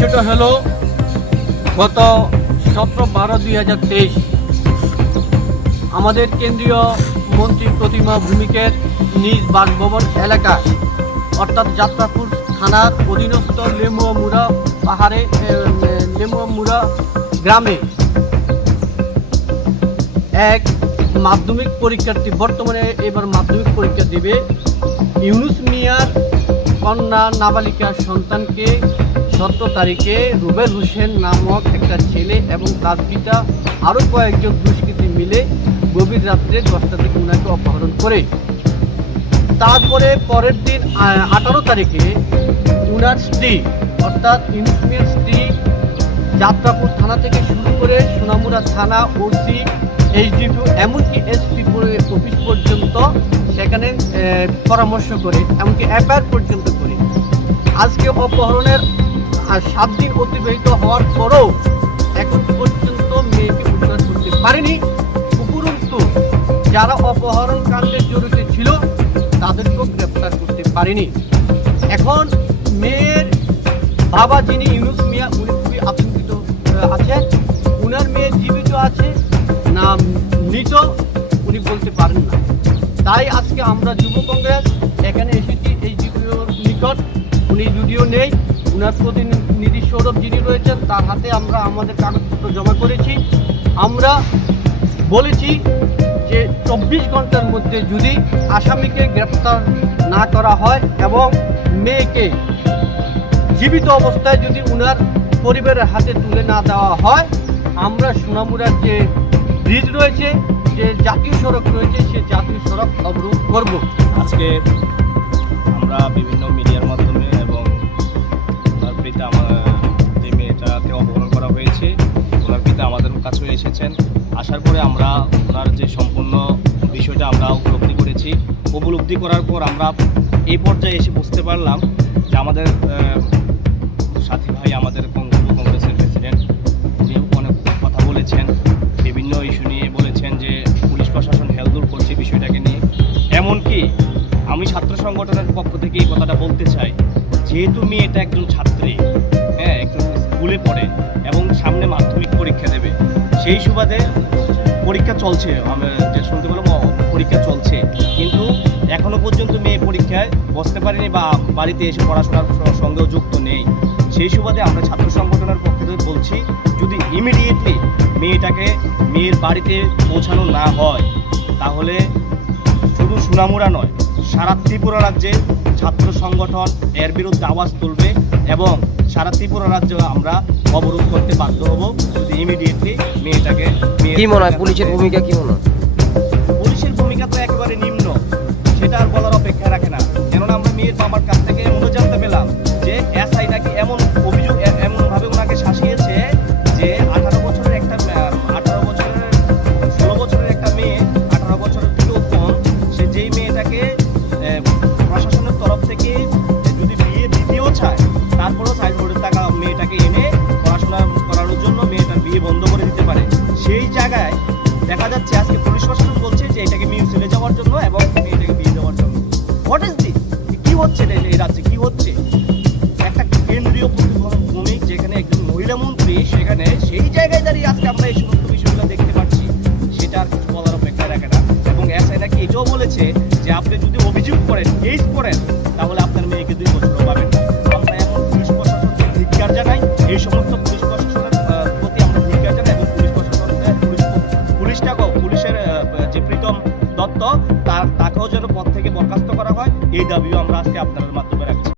বিষয়টা হলো গত 17/12/2023 আমাদের কেন্দ্রীয় মন্ত্রী প্রতিমা ভৌমিকের নিজ বাসভবন এলাকায় অর্থাৎ যাত্রাপুর থানার অধীনস্থ লেমুয়ামুড়া পাহাড়ে লেমুয়ামুড়া গ্রামে এক মাধ্যমিক পরীক্ষার্থী বর্তমানে এবার মাধ্যমিক পরীক্ষা দেবে ইউনুস মিয়ার কন্যা নাবালিকা সন্তানকে 17 তারিখে রুবেল হোসেন নামক একটা ছেলে এবং তার পিতা আরও কয়েকজন দুষ্কৃতী মিলে গভীর রাত্রে 10টা থেকে ওনাকে অপহরণ করে। তারপরে পরের দিন 18 তারিখে উনার স্ত্রী অর্থাৎ ইউনুস মিয়ার স্ত্রী যাত্রাপুর থানা থেকে শুরু করে সোনামুড়া থানা ওসি এইচডিপিও এমনকি এসপি অফিস পর্যন্ত সেখানে পরামর্শ করে এমনকি এফআইআর পর্যন্ত করে। আজকে অপহরণের 7 দিন অতিবাহিত হওয়ার পরও এখন পর্যন্ত মেয়েকে উদ্ধার করতে পারেনি। উপরন্তু যারা অপহরণ কাণ্ডে জড়িত ছিল তাদেরকেও গ্রেপ্তার করতে পারেনি। এখন মেয়ের বাবা যিনি ইউনুস মিয়া উনি খুবই আতঙ্কিত আছেন। উনার মেয়ে জীবিত আছে না মৃত উনি বলতে পারেন না। তাই আজকে আমরা যুব কংগ্রেস এখানে এসেছি এই জিপিওর নিকট। উনি যদিও নেই, উনার প্রতিনিধি সৌরভ যিনি রয়েছেন তার হাতে আমরা আমাদের কাগজপত্র জমা করেছি। আমরা বলেছি যে 24 ঘন্টার মধ্যে যদি আসামিকে গ্রেপ্তার না করা হয় এবং মেয়েকে জীবিত অবস্থায় যদি উনার পরিবারের হাতে তুলে না দেওয়া হয়, আমরা সোনামুড়ার যে ব্রিজ রয়েছে, যে জাতীয় সড়ক রয়েছে, সে জাতীয় সড়ক অবরোধ করব। আজকে আমরা বিভিন্ন মিডিয়ার মাধ্যমে এবং ওনার পিতা যে মেয়েটাকে অপহরণ করা হয়েছে ওনার পিতা আমাদের কাছে এসেছেন। আসার পরে আমরা ওনার যে সম্পূর্ণ বিষয়টা আমরা উপলব্ধি করেছি। উপলব্ধি করার পর আমরা এই পর্যায়ে এসে বুঝতে পারলাম যে আমাদের সাথী ভাই আমাদের যুব কংগ্রেসের প্রেসিডেন্ট উনি অনেক কথা বলেছেন, বিভিন্ন ইস্যু নিয়ে বলেছেন যে পুলিশ প্রশাসন হেলদোল করছে বিষয়টাকে নিয়ে। এমনকি আমি ছাত্র সংগঠনের পক্ষ থেকে এই কথাটা বলতে চাই, যেহেতু মেয়েটা একজন ছাত্রী, হ্যাঁ, একজন স্কুলে পড়ে এবং সামনে মাধ্যমিক পরীক্ষা দেবে, সেই সুবাদে পরীক্ষা চলছে, আমি যে শুনতে পেলাম পরীক্ষা চলছে, কিন্তু এখনো পর্যন্ত মেয়ে পরীক্ষায় বসতে পারেনি বা বাড়িতে এসে পড়াশোনার সঙ্গেও যুক্ত নেই। সেই সুবাদে আমরা ছাত্র সংগঠনের পক্ষ থেকে বলছি, যদি ইমিডিয়েটলি মেয়ের বাড়িতে পৌঁছানো না হয় তাহলে শুধু সোনামুড়া নয়, সারা ত্রিপুরা রাজ্যে ছাত্র সংগঠন এর বিরুদ্ধে আওয়াজ তুলবে এবং সারা ত্রিপুরা রাজ্যে আমরা অবরোধ করতে বাধ্য হব যদি ইমিডিয়েটলি মেয়েটাকে। কি মনে হয় পুলিশের ভূমিকা কি মনে হয়? পুলিশের ভূমিকা তো একেবারে নিম্ন, সেটা আর বলার অপেক্ষা রাখে না। কেননা আমরা মেয়ের মামার কাছ থেকে এমনও জানতে পেলাম যে এসআই নাকি এমন অভিযোগ এমনভাবে ওনাকে শাসিয়েছে যে 16 বছরের একটা মেয়ে, 18 বছরের থেকেও কম, সে যেই মেয়েটাকে প্রশাসনের তরফ থেকে যদি বিয়ে দিতেও চায় তারপরেও সাইডবোর্ডের টাকা মেয়েটাকে এনে পড়াশোনা করানোর জন্য মেয়েটার বিয়ে বন্ধ করে দিতে পারে। সেই জায়গায় দেখা যাচ্ছে আজকে পুলিশ প্রশাসন বলছে যে এটাকে মিউজিয়ামে যাওয়ার জন্য এবং মেয়েটাকে বিয়ে দেওয়ার জন্য। What is this? কি হচ্ছে এই রাজ্যে? কি হচ্ছে? একটা কেন্দ্রীয় ভূমিক যেখানে একজন মহিলা মন্ত্রী, সেখানে সেই জায়গায় দাঁড়িয়ে আজকে আমরা এই সমস্ত বিষয়গুলো দেখতে পাচ্ছি, সেটা আর কিছু বলার অপেক্ষা রাখে না। এবং এসআই নাকি এটাও বলেছে যে আপনি যদি অভিযোগ করেন, কেস করেন, তাহলে আপনার মেয়েকে 2 বছরও পাবেন না। আমরা এমন পুলিশ প্রশাসনকে ধিক্কার জানাই, এই সমস্ত পুলিশ প্রশাসনের প্রতি আমরা ধিক্কার জানাই এবং পুলিশের যে প্রীতম দত্ত তাকেও যেন পদ থেকে বরখাস্ত করা হয়, এই দাবিও আমরা আজকে আপনাদের মাধ্যমে রাখছি।